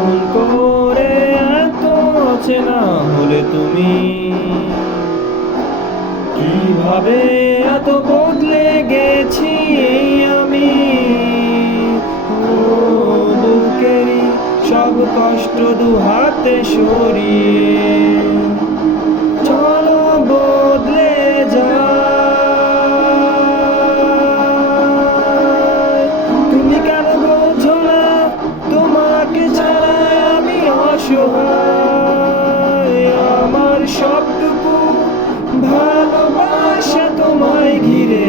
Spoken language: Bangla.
এমন করে এত অচেনা হলে তুমি, কিভাবে এত বদলে গেছি এই আমি। ও বুকেরই সব কষ্ট দু হাতে সরিয়ে চলো বদলে যায়। তুমি কেন বোঝো না তোমাকে ছাড়া আমি অসহায়। আমার সবটুকু ভালোবাসা তোমায় ঘিরে